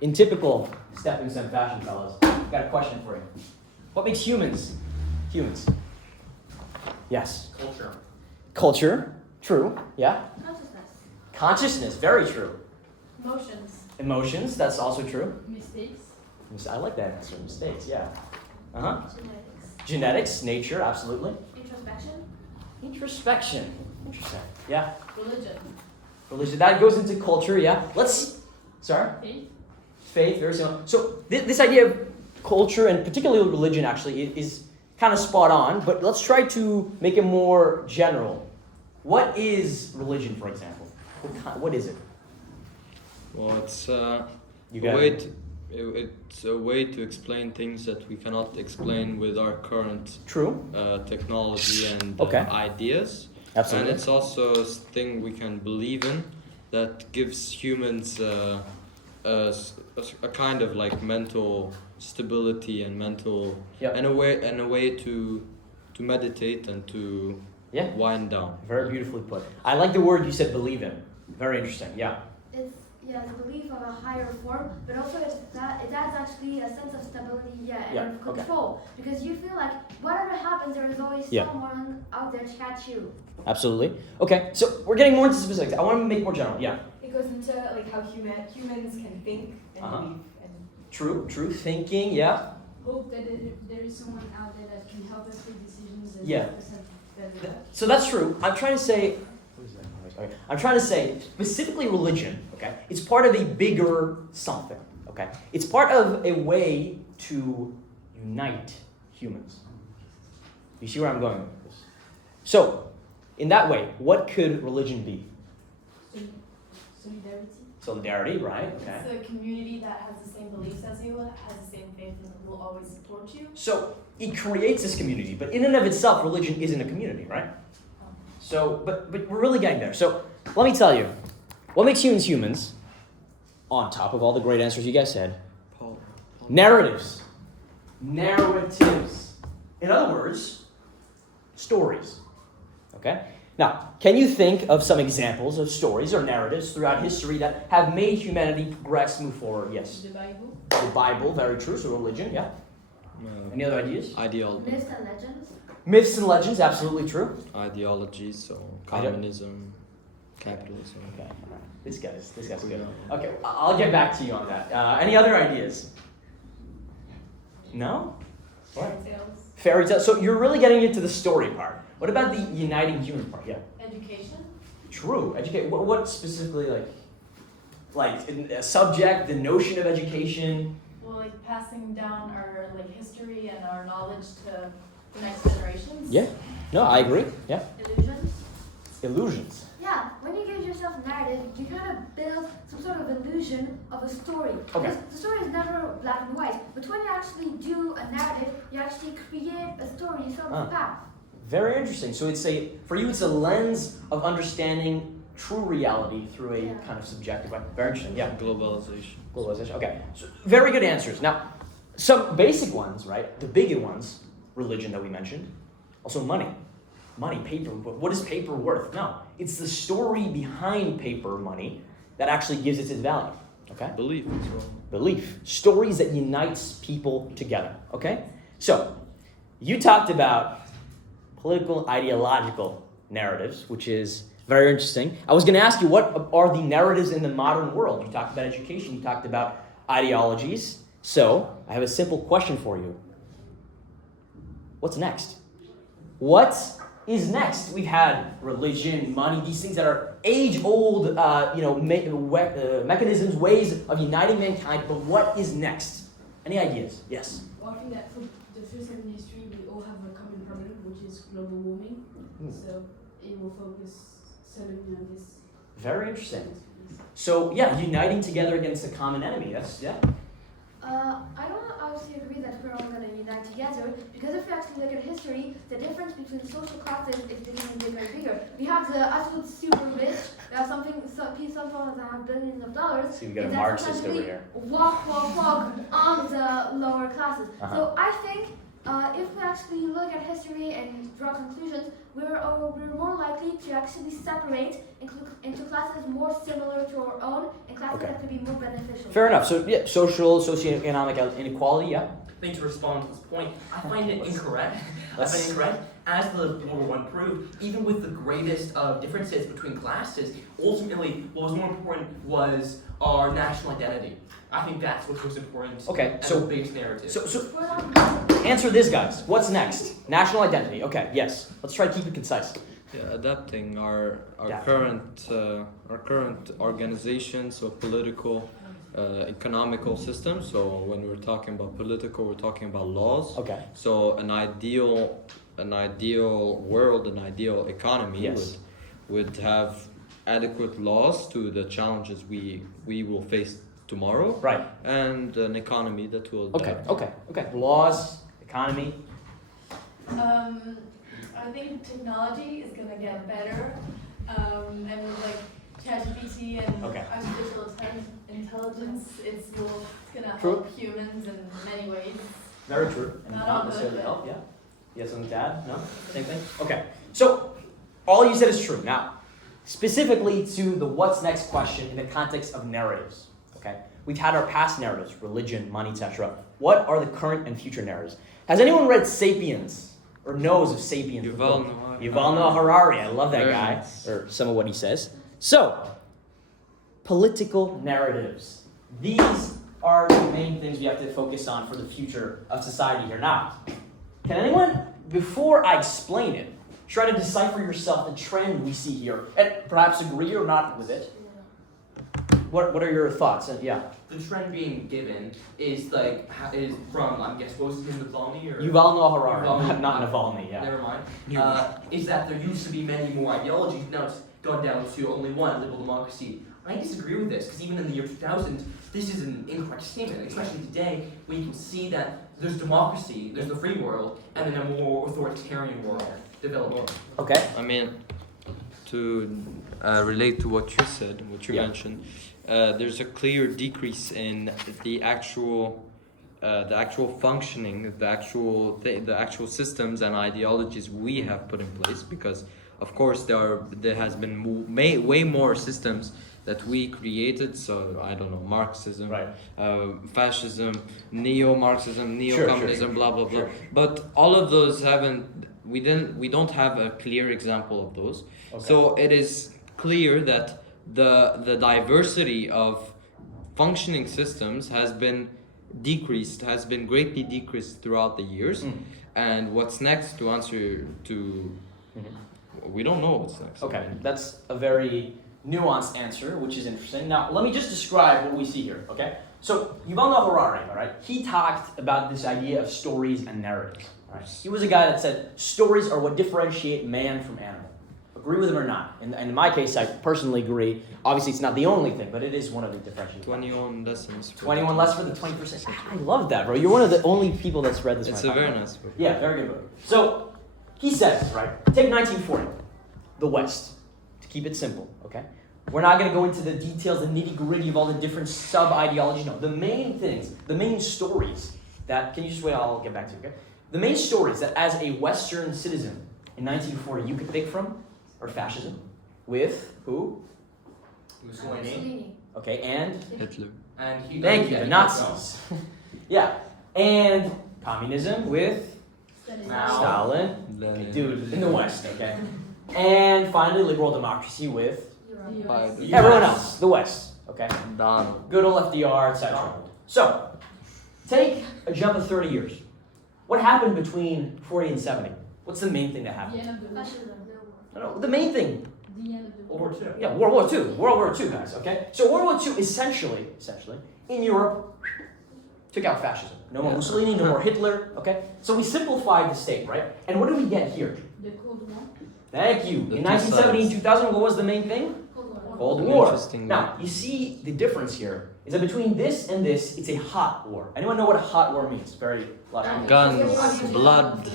in typical stepping stone fashion, fellas, I've got a question for you. What makes humans humans? Yes. Culture. Culture. True. Yeah. Consciousness. Consciousness. Very true. Emotions. Emotions. That's also true. Mistakes. I like that answer. Mistakes. Yeah. Uh-huh. Genetics. Genetics. Nature. Absolutely. Introspection. Introspection. Interesting. Yeah. Religion. Religion. That goes into culture. Yeah. Let's. Sorry. Faith. Faith. Very similar. So this idea of culture and particularly religion actually is kind of spot on. But let's try to make it more general. What is religion, for example? What is it? Well, it's You got it. it's a way to explain things that we cannot explain with our current True. technology and Okay. ideas. Absolutely. And it's also a thing we can believe in that gives humans a kind of like mental stability and mental Yep. and a way to meditate and to Yeah. wind down. Very beautifully put. I like the word you said, believe in. Very interesting. Yeah. It's the belief of a higher form, but also it adds actually a sense of stability, and Yeah, of okay. control. Because you feel like whatever happens, there is always Yeah. someone out there to catch you. Absolutely. Okay, so we're getting more into specifics. I want to make more general. Yeah. It goes into like how humans can think and Uh-huh. believe and True thinking. Yeah. Hope that there is someone out there that can help us make decisions and Yeah. help us have better. So that's true. I'm trying to say. What is that noise? Okay. I'm trying to say specifically religion. Okay. It's part of a bigger something. Okay. It's part of a way to unite humans. You see where I'm going with this? So, in that way, what could religion be? Solidarity. Solidarity, right? Okay. It's a community that has the same beliefs as you, has the same faith, and will always support you. So it creates this community, but in and of itself, religion isn't a community, right? So, but we're really getting there. So let me tell you, what makes humans humans, on top of all the great answers you guys said, narratives. Narratives. In other words, stories. Okay? Now, can you think of some examples of stories or narratives throughout history that have made humanity progress, move forward? Yes. The Bible. The Bible, very true. So religion, yeah. Any other ideas? Ideology. Myths and legends. Myths and legends, absolutely true. Ideologies, so communism, capitalism. Okay, all right. This guy's good. Okay, I'll get back to you on that. Any other ideas? No? What? Fairy tales. Fairy tale. So you're really getting into the story part. What about the uniting human part? Yeah. Education. True. Educate. What specifically like a subject, the notion of education? Well, like passing down our history and our knowledge to the next generations. Yeah. No, I agree. Yeah. Illusions. Illusions. Yeah, when you give yourself a narrative, you kind of build some sort of illusion of a story. Okay. Because the story is never black and white, but when you actually do a narrative, you actually create a story, you sort of path. Very interesting. So it's for you, it's a lens of understanding true reality through a kind of subjective way. Very interesting. Yeah. Globalization. Globalization. Okay. So very good answers. Now, some basic ones, right? The bigger ones, religion that we mentioned. Also money. Money, paper. What is paper worth? No. It's the story behind paper money that actually gives it its value. Okay? Belief as well. Belief. Stories that unites people together. Okay? So, you talked about political, ideological narratives, which is very interesting. I was going to ask you, what are the narratives in the modern world? You talked about education. You talked about ideologies. So, I have a simple question for you. What's next? What is next? We've had religion, money, these things that are age-old, mechanisms, ways of uniting mankind. But what is next? Any ideas? Yes. Well, I think that for the first time in history, we all have a common problem, which is global warming. So it will focus solely on this. Very interesting. So yeah, uniting together against a common enemy. That's I don't obviously agree that we're all going to unite together, because if you actually look at history, the difference between social classes is becoming bigger and bigger. We have the absolute super rich, we have some people that have billions of dollars. See, we got a and then Marxist sometimes over we here. walk on the lower classes. Uh-huh. So I think If we actually look at history and draw conclusions, we're more likely to actually separate into classes more similar to our own and classes Okay. that could be more beneficial. Fair enough. So yeah, social, socioeconomic inequality. Yeah. I think to respond to this point, I find it incorrect. let's- As the World War I proved, even with the greatest of differences between classes, ultimately what was more important was our national identity. I think that's what's most important Okay, as so- a base narrative. So We're not answer this, guys. What's next? National identity. Okay. Yes. Let's try to keep it concise. Yeah, adapting our Adapting. current organizations of political, economical system. So when we're talking about political, we're talking about laws. Okay. So an ideal world, an ideal economy Yes. would have adequate laws to the challenges we will face tomorrow, Right. and an economy that will Okay. adapt. Okay. Laws, economy. I think technology is gonna get better, and with like ChatGPT and Okay. artificial intelligence, it's gonna True. help humans in many ways. Very true. And Not not all necessarily good, help. Yeah. You have something to add? No. Same thing. Okay. So all you said is true. Now, specifically to the what's next question in the context of narratives. Okay. We've had our past narratives, religion, money, etc. What are the current and future narratives? Has anyone read *Sapiens* or knows of *Sapiens*? the Yuval book? Noah Yuval Noah Harari. I love that Very guy, nice. or some of what he says. So, political narratives. These are the main things we have to focus on for the future of society here. Now, can anyone, before I explain it, try to decipher yourself the trend we see here, and perhaps agree or not with it? What are your thoughts? Yeah, The trend being given is like is from I'm guessing what was his name, Navalny or Yuval Noah Harari, Yuval- not Navalny. Yeah. Never mind. Is that there used to be many more ideologies, now it's gone down to only one, liberal democracy. I disagree with this because even in the year 2000, this is an incorrect statement, especially today when you can see that there's democracy, there's the free world, and then a more authoritarian world developing. Okay. I mean, to relate to what you said, what you Yeah. mentioned, there's a clear decrease in the actual functioning, the actual systems and ideologies we have put in place. Because, of course, there has been way more systems that we created. So I don't know, Marxism, Right. fascism, neo-Marxism, neo-communism, sure. blah blah blah. Sure. But all of those we don't have a clear example of those. Okay. So it is clear that the diversity of functioning systems has been greatly decreased throughout the years. Mm. And what's next, to answer to, we don't know what's next. Okay, that's a very nuanced answer, which is interesting. Now, let me just describe what we see here, okay? So, Yuval Noah Harari, all right, he talked about this idea of stories and narratives. All right? He was a guy that said stories are what differentiate man from animal. Agree with him or not? And in my case, I personally agree. Obviously, it's not the only thing, but it is one of the differentiating. 21 lessons. 21 less for the 20%. I love that, bro. You're one of the only people that's read this. It's when a I talk very about it. nice book. Yeah, very good book. So, he says, right, take 1940, the West, to keep it simple, okay? We're not going to go into the details, the nitty-gritty of all the different sub-ideologies. No, the main things, the main stories that, can you just wait, I'll get back to you, okay? The main stories that as a Western citizen in 1940 you could pick from are fascism, with who? Mussolini Mussolini. Okay, and? Hitler. and he. Thank you, yeah, the he- Nazis. Yeah, and communism with Mao. Stalin. Lenin. Dude, in the West, okay? And finally, liberal democracy with Biden. everyone else, the West, okay? Donald. Good old FDR, etc. So, take a jump of 30 years. What happened between 40 and 70? What's the main thing that The happened? end of the war. Fascism. No, the main thing. The end of the World War II. Yeah, World War II. World War II, guys, okay? So World War II essentially, in Europe, took out fascism. No more Yeah. Mussolini, no more Hitler, okay? So we simplified the state, right? And what do we get here? The Cold War. Thank you. The In two 1970 and sides. 2000, what was the main thing? Cold War. Cold War. Interesting. Now, you see the difference here is that between this and this, it's a hot war. Anyone know what a hot war means? Very lot of people. Guns, blood,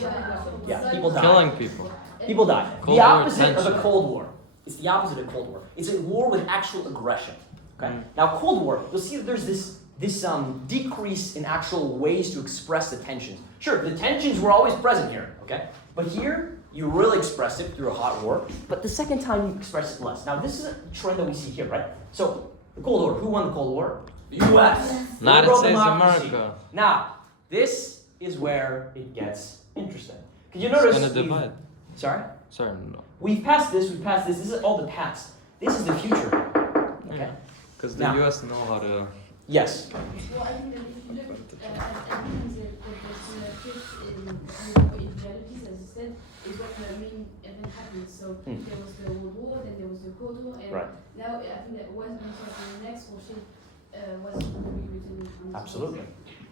Yeah, people die. killing people. People die. Cold The War opposite of a tension. Cold War. It's the opposite of Cold War. It's a war with actual aggression. Okay. Mm. Now, Cold War, you'll see that there's this this decrease in actual ways to express the tensions. Sure, the tensions were always present here, okay? But here, you really express it through a hot war, but the second time you express it less. Now, this is a trend that we see here, right? So, the Cold War, who won the Cold War? The US. United Liberal States of democracy. America. Now, this is where it gets interesting. Because you It's notice... gonna divide. Sorry? Sorry, no. We've passed this, this is all the past. This is the future, okay? Because the Now- US know how to. Yes. Well, I think that if you look at things that there's been a shift in ideologies, as you said, is what the main event happened. So there was the World War, then there was the Cold War, and Right. now I think that what's going to happen next will shape what's going to be written on the Absolutely.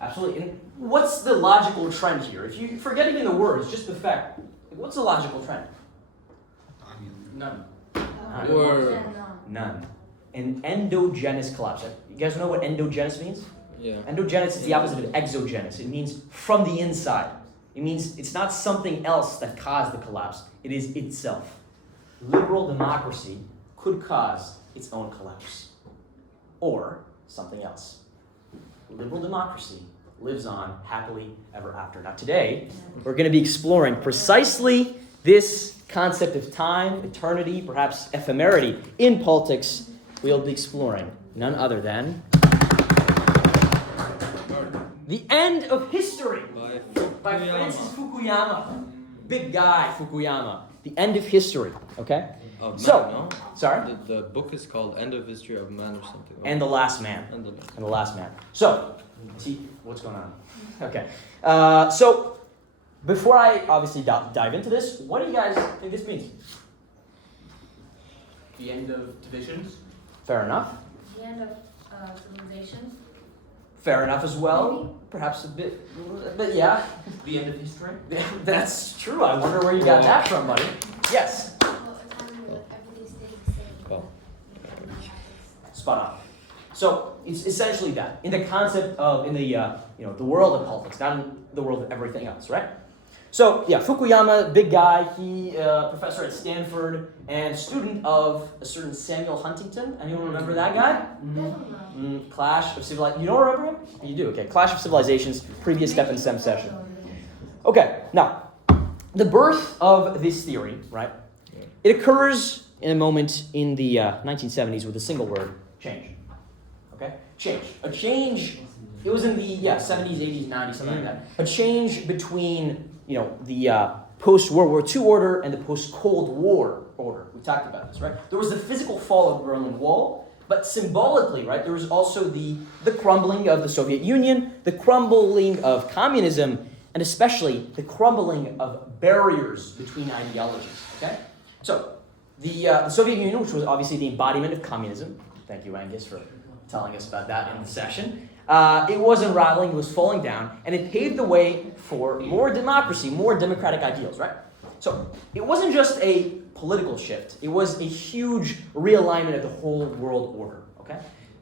Absolutely. And what's the logical trend here? If you forget even the words, just the fact, what's the logical trend? None. Or None. An endogenous collapse. You guys know what endogenous means? yeah. Endogenous is the opposite of exogenous. It means from the inside. It means it's not something else that caused the collapse. It is itself. Liberal democracy could cause its own collapse. Or something else. Liberal democracy lives on happily ever after. Now today, we're going to be exploring precisely this concept of time, eternity, perhaps ephemerity in politics. We'll be exploring none other than The End of History by Francis Fukuyama. Big guy, Fukuyama. The End of History, okay? Of man, So- no? Sorry? The book is called End of History of Man or something. And the Last Man. And the And the Last Man. So, see what's going on. Okay. So, before I obviously dive into this, what do you guys think this means? The end of divisions. Fair enough. The end of civilization. Fair enough as well. Perhaps a bit, but yeah. The end of history. That's true. I wonder where you got that from, buddy. Yes. Well, a time where everything stays the same. Well. Spot on. So it's essentially that in the concept of the world of politics, not in the world of everything else, right? So yeah, Fukuyama, big guy. He professor at Stanford and student of a certain Samuel Huntington. Anyone remember that guy? Clash of Civilizations. You don't remember him? You do. Okay. Clash of Civilizations. Previous step in SEM session. Okay. Now, the birth of this theory, right? It occurs in a moment in the 1970s with a single word: change. Okay? Change. A change. It was in the 70s, 80s, 90s, something like that. A change between the post-World War II order and the post-Cold War order. We talked about this, right? There was the physical fall of the Berlin Wall, but symbolically, right, there was also the crumbling of the Soviet Union, the crumbling of communism, and especially the crumbling of barriers between ideologies, okay? So, the Soviet Union, which was obviously the embodiment of communism, thank you, Angus, for telling us about that in the session, it was unraveling, it was falling down, and it paved the way for more democracy, more democratic ideals, right? So, it wasn't just a political shift, it was a huge realignment of the whole world order, okay?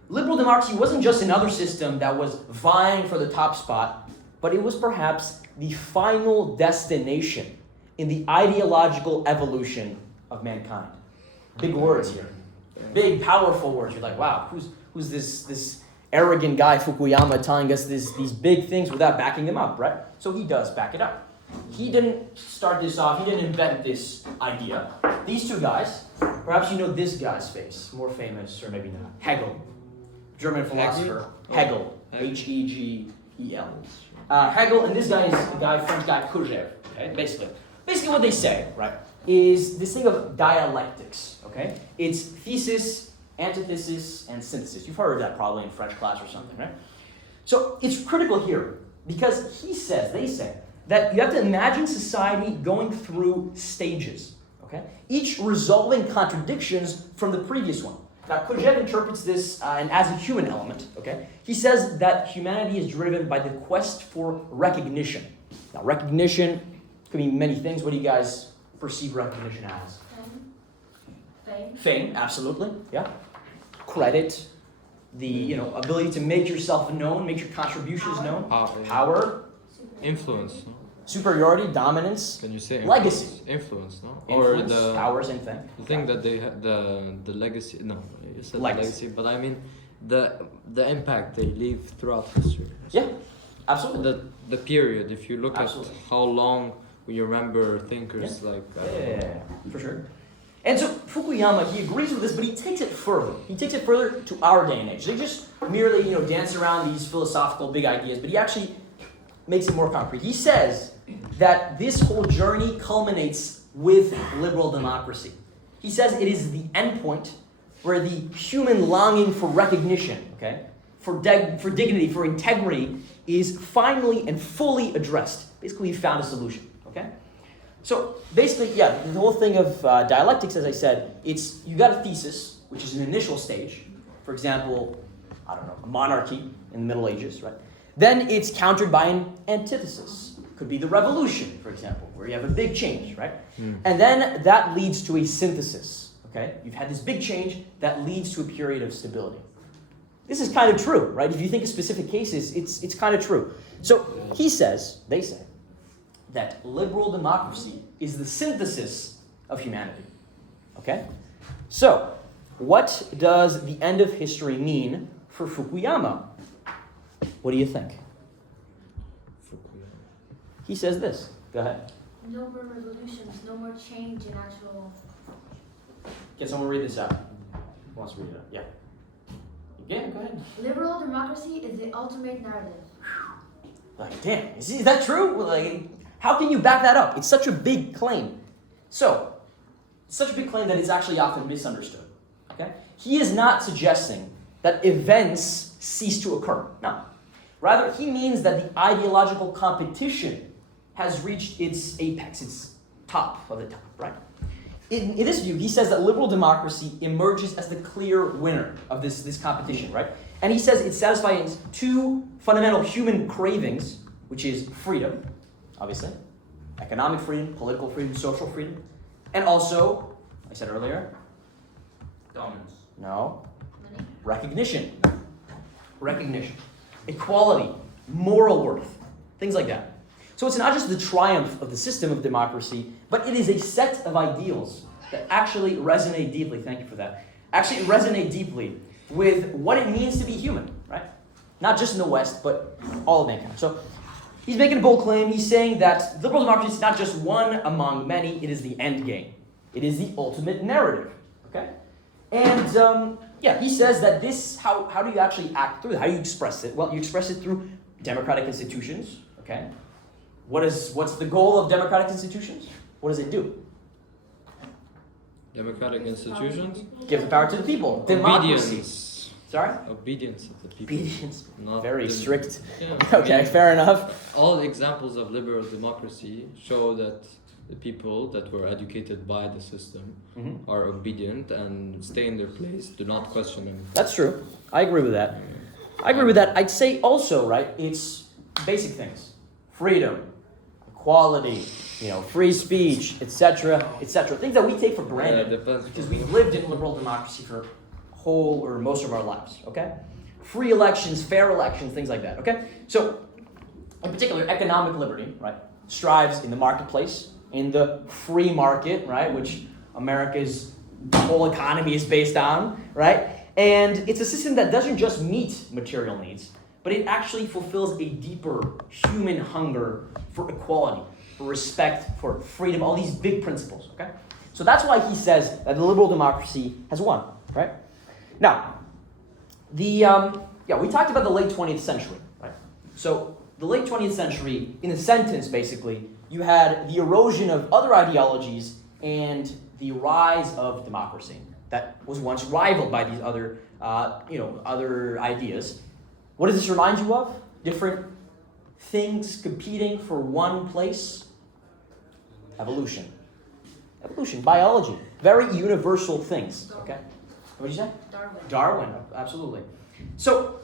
Liberal democracy wasn't just another system that was vying for the top spot, but it was perhaps the final destination in the ideological evolution of mankind. Big words here. Big, powerful words. You're like, wow, who's this arrogant guy, Fukuyama, telling us these big things without backing them up, right? So he does back it up. He didn't start this off. He didn't invent this idea. These two guys, perhaps you know this guy's face, more famous, or maybe not. Hegel, German philosopher. Hegel, Hegel. Hegel, and this guy is the guy, French guy, Kojève. Okay, basically what they say, right, is this thing of dialectics. Okay, it's thesis, antithesis, and synthesis. You've heard of that probably in French class or something, right? So it's critical here because they say that you have to imagine society going through stages, okay? Each resolving contradictions from the previous one. Now, Kojève interprets this as a human element, okay? He says that humanity is driven by the quest for recognition. Now, recognition could mean many things. What do you guys perceive recognition as? Fame. Fame, absolutely, yeah. Credit, the ability to make yourself known, make your contributions known. Power. Influence, no? Superiority, dominance. Can you say Legacy. Influence, no? Influence, Or the power, same thing. thing that they the legacy. No, you said Legacy. legacy, but I mean the impact they leave throughout history. Yeah, absolutely. The period. If you look Absolutely. at how long we remember thinkers like Yeah, for sure. And so Fukuyama, he agrees with this, but he takes it further. He takes it further to our day and age. They just merely, dance around these philosophical big ideas, but he actually makes it more concrete. He says that this whole journey culminates with liberal democracy. He says it is the endpoint where the human longing for recognition, for dignity, for integrity, is finally and fully addressed. Basically, he found a solution, So basically, the whole thing of dialectics, as I said, it's you got a thesis, which is an initial stage. For example, I don't know, a monarchy in the Middle Ages, right? Then it's countered by an antithesis. Could be the revolution, for example, where you have a big change, right? And then that leads to a synthesis, You've had this big change that leads to a period of stability. This is kind of true, right? If you think of specific cases, it's kind of true. So they say, that liberal democracy is the synthesis of humanity, So, what does the end of history mean for Fukuyama? What do you think? He says this. Go ahead. No more revolutions, no more change in actual... Can someone read this out? Who wants to read it out? Yeah. Yeah, go ahead. Liberal democracy is the ultimate narrative. Like, damn, is that true? Like, how can you back that up? It's such a big claim. So, it's such a big claim that it's actually often misunderstood. He is not suggesting that events cease to occur. No. Rather, he means that the ideological competition has reached its apex, its top of the top, right? In this view, he says that liberal democracy emerges as the clear winner of this competition, right? And he says it satisfies two fundamental human cravings, which is freedom, obviously, economic freedom, political freedom, social freedom, and also, I said earlier, Dominance. no, recognition, equality, moral worth, things like that. So it's not just the triumph of the system of democracy, but it is a set of ideals that actually resonate deeply, thank you for that, actually resonate deeply with what it means to be human, right? Not just in the West, but all of mankind. So he's making a bold claim. He's saying that liberal democracy is not just one among many, it is the end game. It is the ultimate narrative, And he says that this, how do you actually act through it? How do you express it? Well, you express it through democratic institutions, What's the goal of democratic institutions? What does it do? Democratic institutions? Give the power to the people. Democracy. Obedience. Sorry? Obedience of the people. Obedience. Not Very strict. Yeah, Okay, fair enough. All examples of liberal democracy show that the people that were educated by the system are obedient and stay in their place, do not question them. That's true. I agree with that. I'd say also, right, it's basic things. Freedom, equality, free speech, etc., etc. Things that we take for granted because we've lived in liberal democracy for whole or most of our lives, Free elections, fair elections, things like that, So, in particular, economic liberty, right, strives in the marketplace, in the free market, right, which America's whole economy is based on, right? And it's a system that doesn't just meet material needs, but it actually fulfills a deeper human hunger for equality, for respect, for freedom, all these big principles, So that's why he says that the liberal democracy has won, right? Now, we talked about the late 20th century, right? So the late 20th century, in a sentence, basically, you had the erosion of other ideologies and the rise of democracy that was once rivaled by these other ideas. What does this remind you of? Different things competing for one place? Evolution, biology, very universal things, What did you say? Darwin, absolutely. So,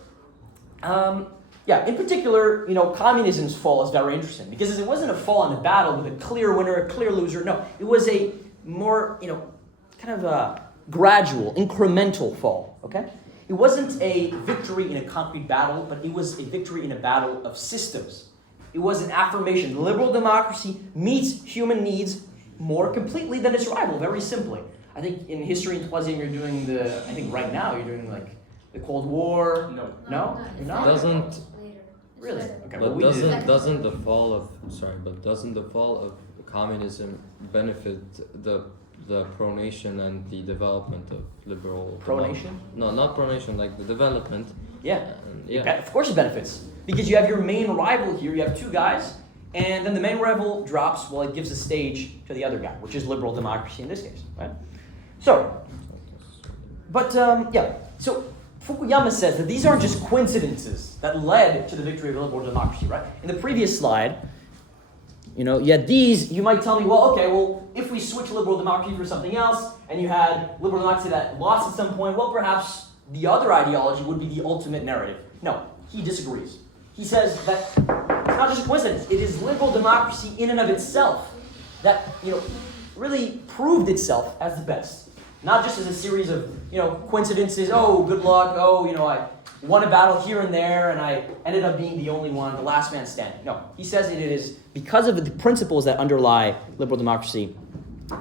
in particular, communism's fall is very interesting because it wasn't a fall in a battle with a clear winner, a clear loser. No, it was a more, kind of a gradual, incremental fall, It wasn't a victory in a concrete battle, but it was a victory in a battle of systems. It was an affirmation. Liberal democracy meets human needs more completely than its rival, very simply. I think in history and Troisième, right now, you're doing The Cold War? No. No? You're not? Doesn't- Later. It's Really? later. Okay, well, But we did. doesn't the fall of communism benefit the pronation and the development of liberal Pronation? No, not pronation, like the development. Yeah. And yeah. Of course it benefits. Because you have your main rival here, you have two guys, and then the main rival drops, well, it gives a stage to the other guy, which is liberal democracy in this case, right? So, but yeah, so Fukuyama says that these aren't just coincidences that led to the victory of liberal democracy, right? In the previous slide, you know, you had these, you might tell me, well, okay, well, if we switch liberal democracy for something else, and you had liberal democracy that lost at some point, well, perhaps the other ideology would be the ultimate narrative. No, he disagrees. He says that it's not just a coincidence, it is liberal democracy in and of itself that, you know, really proved itself as the best. Not just as a series of, you know, coincidences, oh, good luck, oh, you know, I won a battle here and there, and I ended up being the only one, the last man standing. No, he says it is because of the principles that underlie liberal democracy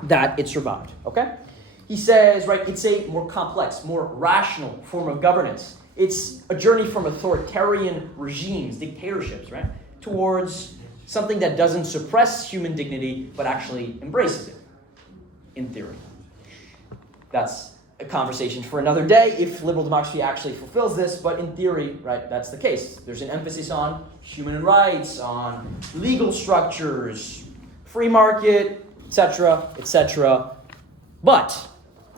that it survived, okay? He says, right, it's a more complex, more rational form of governance. It's a journey from authoritarian regimes, dictatorships, right, towards something that doesn't suppress human dignity, but actually embraces it, in theory. That's a conversation for another day if liberal democracy actually fulfills this, but in theory, right, that's the case. There's an emphasis on human rights, on legal structures, free market, etc., etc. But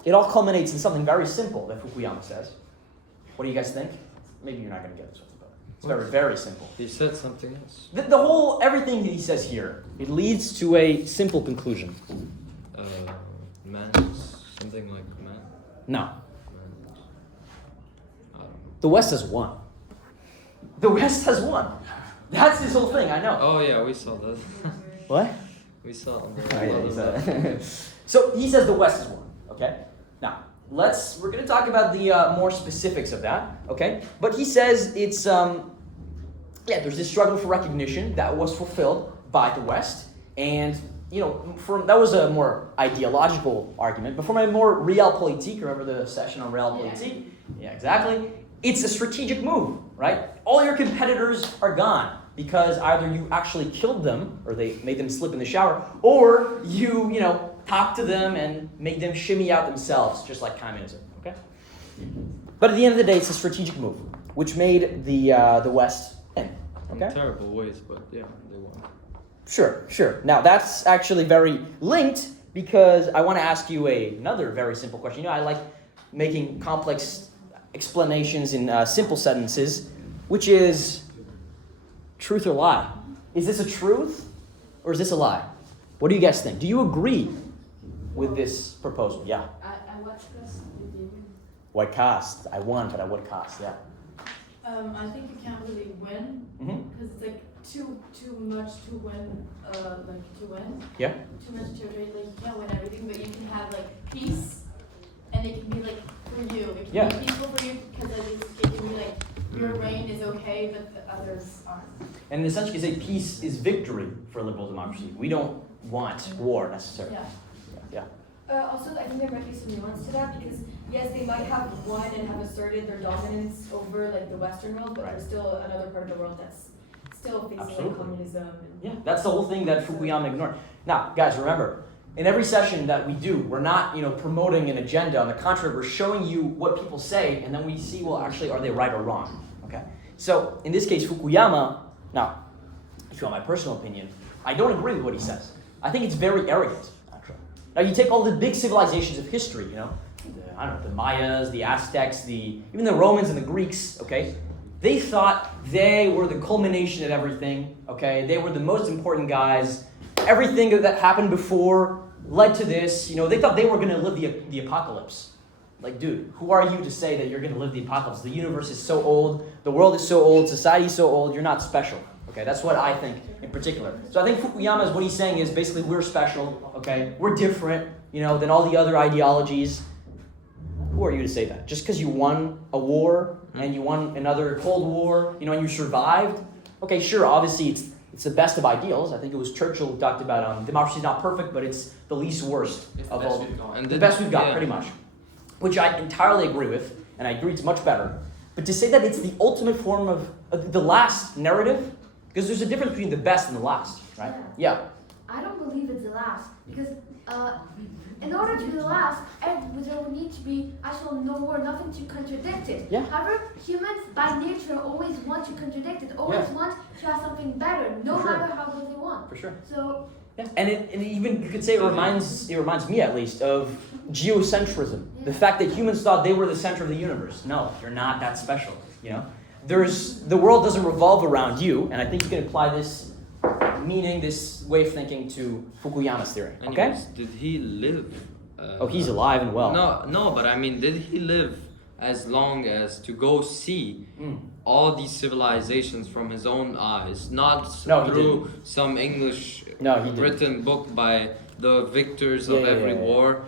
it all culminates in something very simple that Fukuyama says. What do you guys think? Maybe you're not going to get this one, but it's very, very simple. He said something else. The whole, everything that he says here, it leads to a simple conclusion. Man, something like man. No, Man. I don't know. the West has won. The West has won. That's his whole thing, I know. Oh yeah, we saw that. What? We saw on Oh, yeah, he the. said- So he says the West has won, okay? Now, we're going to talk about the more specifics of that, okay? But he says it's, there's this struggle for recognition that was fulfilled by the West, and, you know, that was a more ideological argument, but from a more realpolitik, remember the session on realpolitik? Yeah, exactly. It's a strategic move, right? All your competitors are gone because either you actually killed them, or they made them slip in the shower, or you know, talk to them and make them shimmy out themselves, just like communism, okay? But at the end of the day, it's a strategic move, which made the West win, okay? In terrible ways, but yeah, they won. Sure. Now, that's actually very linked, because I want to ask you another very simple question. You know, I like making complex explanations in simple sentences, which is truth or lie. Is this a truth, or is this a lie? What do you guys think? Do you agree with this proposal? Yeah. I watched this with you. What cost? I won, but at what cost? Yeah. I think you can't really win Mm-hmm. because it's like too much to win. To win. Yeah. Too much territory. Like you can't win everything, but you can have like peace, and it can be like for you. It can Yeah. be peaceful for you because it can be like your reign is okay, but the others aren't. And in a sense, you can say peace is victory for liberal democracy. We don't want war necessarily. Yeah. Also, I think there might be some nuance to that because yes, they might have won and have asserted their dominance over like the Western world, but Right. there's still another part of the world that's still facing Absolutely. like communism. And Yeah, that's the whole thing that Fukuyama ignored. Now, guys, remember, in every session that we do, we're not, promoting an agenda. On the contrary, we're showing you what people say, and then we see, well, actually, are they right or wrong? Okay. So, in this case, Fukuyama. Now, if you want my personal opinion, I don't agree with what he says. I think it's very arrogant, actually. Now, you take all the big civilizations of history, the Mayas, the Aztecs, even the Romans and the Greeks, okay? They thought they were the culmination of everything, okay? They were the most important guys. Everything that happened before led to this. They thought they were going to live the apocalypse. Like, dude, who are you to say that you're going to live the apocalypse? The universe is so old. The world is so old. Society is so old. You're not special, okay? That's what I think in particular. So I think Fukuyama, what he's saying is basically we're special, okay? We're different, than all the other ideologies. Who are you to say that? Just because you won a war and you won another Cold War, and you survived? Okay, sure, obviously it's the best of ideals. I think it was Churchill who talked about democracy is not perfect, but it's the least worst It's the of best all. we've got. And The best we've got, yeah. pretty much. Which I entirely agree with. and I agree it's much better. But to say that it's the ultimate form of the last narrative, because there's a difference between the best and the last, right? Yeah. I don't believe it's the last because in order to be the last, there would need to be actual nothing to contradict it. Yeah. However, humans by nature always want to contradict it, always want to have something better, no For sure. matter how good they want. For sure. So Yeah. And even you could say it reminds me at least of geocentrism. The fact that humans thought they were the center of the universe. No, you're not that special. You know, the world doesn't revolve around you, and I think you can apply this meaning, this way of thinking to Fukuyama's theory. Okay? Anyways, did he live? Oh, he's alive and well. No, but I mean, did he live as long as to go see all these civilizations from his own eyes, not No, he through some English No, he didn't. written book by the victors of Yeah, every yeah. war?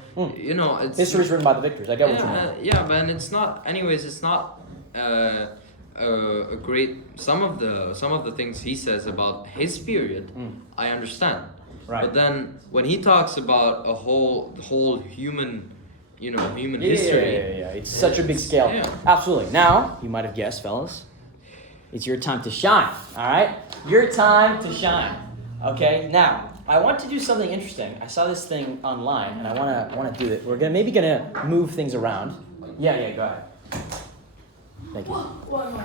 You know, it's History's written by the victors. I get what you mean. yeah, but it's not. Anyways, it's not a great. Some of the things he says about his period, I understand. Right. But then when he talks about the whole human, human history. Yeah. It's such a big scale. Yeah. Absolutely. Now, you might have guessed, fellas, it's your time to shine. All right? Your time to shine. Okay? Now, I want to do something interesting. I saw this thing online, and I want to do it. We're maybe gonna move things around. Yeah. Go ahead. Thank you. One more.